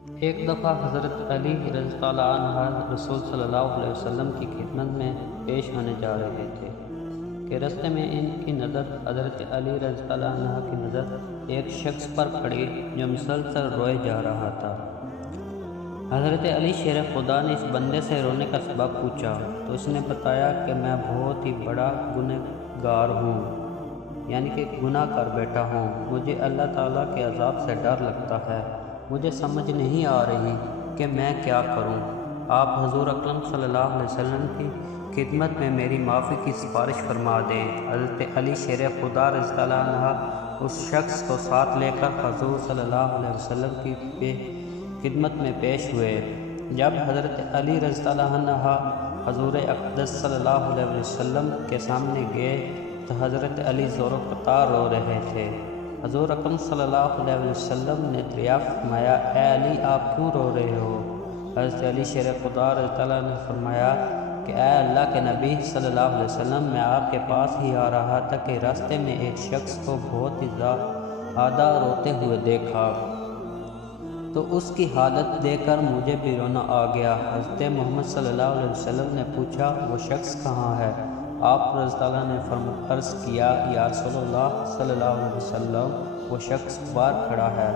ایک دفعہ حضرت علی رضی اللہ عنہ رسول صلی اللہ علیہ وسلم کی خدمت میں پیش ہونے جا رہے تھے کہ راستے میں ان کی نظر حضرت علی رضی اللہ عنہ کی نظر ایک شخص پر پڑی جو مسلسل روئے جا رہا تھا۔ حضرت علی شیر خدا نے اس بندے سے رونے کا سبب پوچھا تو اس نے بتایا کہ میں بہت ہی بڑا گنہگار ہوں، یعنی کہ گناہ کر بیٹھا ہوں، مجھے اللہ تعالیٰ کے عذاب سے ڈر لگتا ہے، مجھے سمجھ نہیں آ رہی کہ میں کیا کروں۔ آپ حضور اکرم صلی اللہ علیہ وسلم کی خدمت میں میری معافی کی سفارش فرما دیں۔ حضرت علی شیر خدا رضی اللہ عنہ اس شخص کو ساتھ لے کر حضور صلی اللہ علیہ وسلم کی خدمت میں پیش ہوئے۔ جب حضرت علی رضی اللہ عنہ حضور اقدس صلی اللہ علیہ وسلم کے سامنے گئے تو حضرت علی زور و قطار رو رہے تھے۔ حضور اکرم صلی اللہ علیہ وسلم نے دریافت فرمایا، اے علی آپ کیوں رو رہے ہو؟ حضرت علی شیر خدا رضی اللہ عنہ نے فرمایا کہ اے اللہ کے نبی صلی اللہ علیہ وسلم، میں آپ کے پاس ہی آ رہا تھا کہ راستے میں ایک شخص کو بہت ہی زیادہ روتے ہوئے دیکھا تو اس کی حالت دیکھ کر مجھے بھی رونا آ گیا۔ حضرت محمد صلی اللہ علیہ وسلم نے پوچھا وہ شخص کہاں ہے؟ آپ رضی اللہ نے عرض کیا، یا رسول اللہ صلی اللہ علیہ وسلم وہ شخص باہر کھڑا ہے۔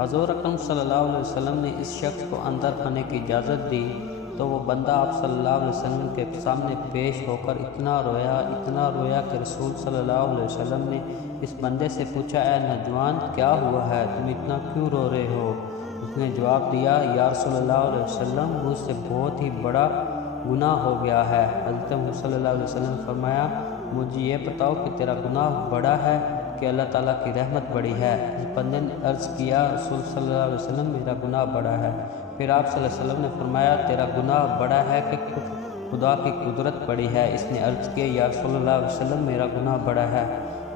حضور اکرم صلی اللہ علیہ وسلم نے اس شخص کو اندر آنے کی اجازت دی تو وہ بندہ آپ صلی اللہ علیہ وسلم کے سامنے پیش ہو کر اتنا رویا کہ رسول صلی اللہ علیہ وسلم نے اس بندے سے پوچھا، اے نوجوان کیا ہوا ہے، تم اتنا کیوں رو رہے ہو؟ اس نے جواب دیا، یا رسول اللہ علیہ وسلم مجھ سے بہت ہی بڑا گناہ ہو گیا ہے۔ حضرت محمد صلی اللہ علیہ وسلم نے فرمایا، مجھے یہ بتاؤ کہ تیرا گناہ بڑا ہے کہ اللہ تعالیٰ کی رحمت بڑی ہے؟ اس بندے نے عرض کیا، رسول صلی اللہ علیہ وسلم میرا گناہ بڑا ہے۔ پھر آپ صلی اللہ علیہ وسلم نے فرمایا، تیرا گناہ بڑا ہے کہ خدا کی قدرت بڑی ہے؟ اس نے عرض کیا، یا رسول اللہ علیہ وسلم میرا گناہ بڑا ہے۔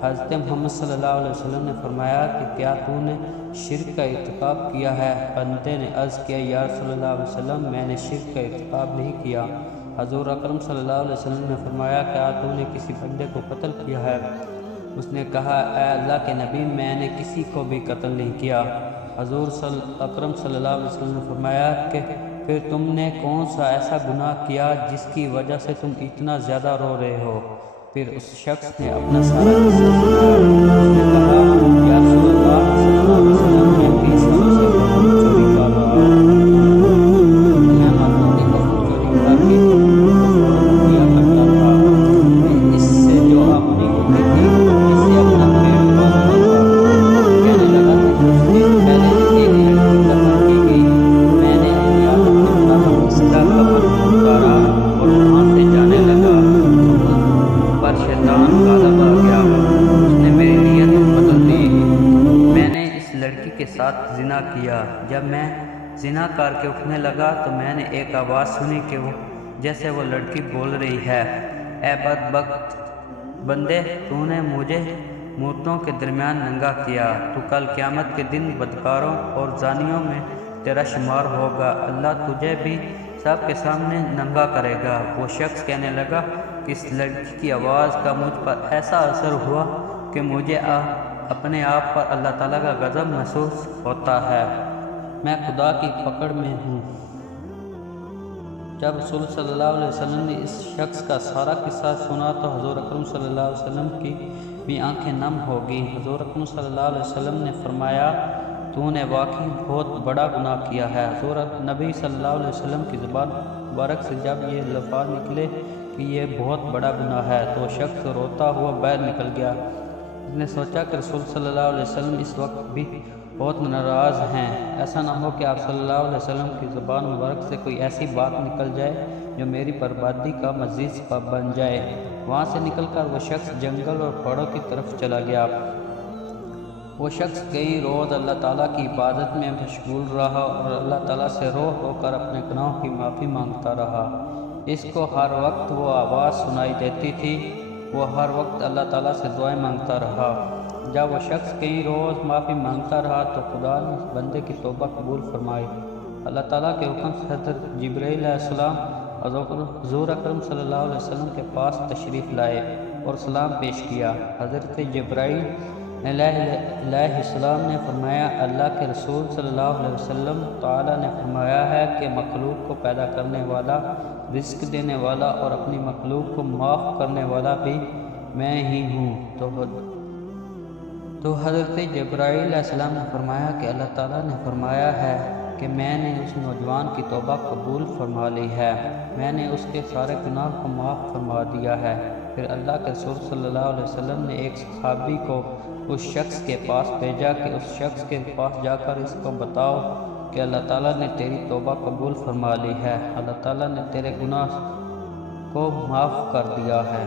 حضرت محمد صلی اللہ علیہ وسلم نے فرمایا کہ کیا تو نے شرک کا ارتکاب کیا ہے؟ بندے نے عرض کیا، یا رسول اللہ علیہ وسلم میں نے شرک کا ارتکاب نہیں کیا۔ حضور اکرم صلی اللہ علیہ وسلم نے فرمایا، کیا تو نے کسی بندے کو قتل کیا ہے؟ اس نے کہا، اے اللہ کے نبی میں نے کسی کو بھی قتل نہیں کیا۔ حضور اکرم صلی اللہ علیہ وسلم نے فرمایا کہ پھر تم نے کون سا ایسا گناہ کیا جس کی وجہ سے تم اتنا زیادہ رو رہے ہو؟ پھر اس شخص نے اپنا سارا قصہ سنایا۔ اس نے کہا، یا رسول اللہ صلی اللہ علیہ وسلم میں 20 سالوں سے بہت چوری کر رہا ہوں، میں مردوں کی بہت چوری کر کے کیا کرتا تھا، میں اس سے جو آمدنی ہوتی تھی اس سے اپنا پیٹ پالتا تھا۔ کہنے لگا کہ کچھ دن پہلے ایک لڑکی دفن کی گئی، میں نے اپنی عادت کے مطابق اس کا کفن اتارا اور وہاں سے جانے لگا تو مجھ پر شیطان غالب آ گیا، اس نے میری نیت بدل دی، میں نے اس لڑکی کے ساتھ زنا کیا۔ جب میں زنا کر کے اٹھنے لگا تو میں نے ایک آواز سنی کہ جیسے وہ لڑکی بول رہی ہے، اے بدبخت بندے، تو نے مجھے مردوں کے درمیان ننگا کیا، تو کل قیامت کے دن بدکاروں اور زانیوں میں تیرا شمار ہوگا، اللہ تجھے بھی سب کے سامنے ننگا کرے گا۔ وہ شخص کہنے لگا کہ اس لڑکی کی آواز کا مجھ پر ایسا اثر ہوا کہ مجھے اپنے آپ پر اللہ تعالیٰ کا غضب محسوس ہوتا ہے، میں خدا کی پکڑ میں ہوں۔ جب رسول صلی اللہ علیہ وسلم نے اس شخص کا سارا قصہ سنا تو حضور اکرم صلی اللہ علیہ وسلم کی بھی آنکھیں نم ہو گئیں۔ حضور اکرم صلی اللہ علیہ وسلم نے فرمایا، تو نے واقعی بہت بڑا گناہ کیا ہے۔ حضور نبی صلی اللہ علیہ وسلم کی زبان مبارک سے جب یہ الفاظ نکلے کہ یہ بہت بڑا گناہ ہے تو شخص روتا ہوا باہر نکل گیا۔ اس نے سوچا کہ رسول صلی اللہ علیہ وسلم اس وقت بھی بہت ناراض ہیں، ایسا نہ ہو کہ آپ صلی اللہ علیہ وسلم کی زبان مبارک سے کوئی ایسی بات نکل جائے جو میری بربادی کا مزید سبب بن جائے۔ وہاں سے نکل کر وہ شخص جنگل اور پہاڑوں کی طرف چلا گیا۔ وہ شخص کئی روز اللہ تعالیٰ کی عبادت میں مشغول رہا اور اللہ تعالیٰ سے رو ہو کر اپنے گناہوں کی معافی مانگتا رہا۔ اس کو ہر وقت وہ آواز سنائی دیتی تھی، وہ ہر وقت اللہ تعالیٰ سے دعائیں مانگتا رہا۔ جب وہ شخص کئی روز معافی مانگتا رہا تو خدا نے اس بندے کی توبہ قبول فرمائی۔ اللہ تعالیٰ کے حکم سے حضرت جبرائیل علیہ السلام حضور اکرم صلی اللہ علیہ وسلم کے پاس تشریف لائے اور سلام پیش کیا۔ حضرت جبرائیل علیہ السلام نے فرمایا، اللہ کے رسول صلی اللہ علیہ وسلم تعالیٰ نے فرمایا ہے کہ مخلوق کو پیدا کرنے والا، رزق دینے والا اور اپنی مخلوق کو معاف کرنے والا بھی میں ہی ہوں۔ تو حضرت جبرائیل علیہ السلام نے فرمایا کہ اللہ تعالیٰ نے فرمایا ہے کہ میں نے اس نوجوان کی توبہ قبول فرما لی ہے، میں نے اس کے سارے گناہ کو معاف فرما دیا ہے۔ پھر اللہ کے رسول صلی اللہ علیہ وسلم نے ایک صحابی کو اس شخص کے پاس بھیجا کہ اس شخص کے پاس جا کر اس کو بتاؤ کہ اللہ تعالیٰ نے تیری توبہ قبول فرما لی ہے، اللہ تعالیٰ نے تیرے گناہ کو معاف کر دیا ہے۔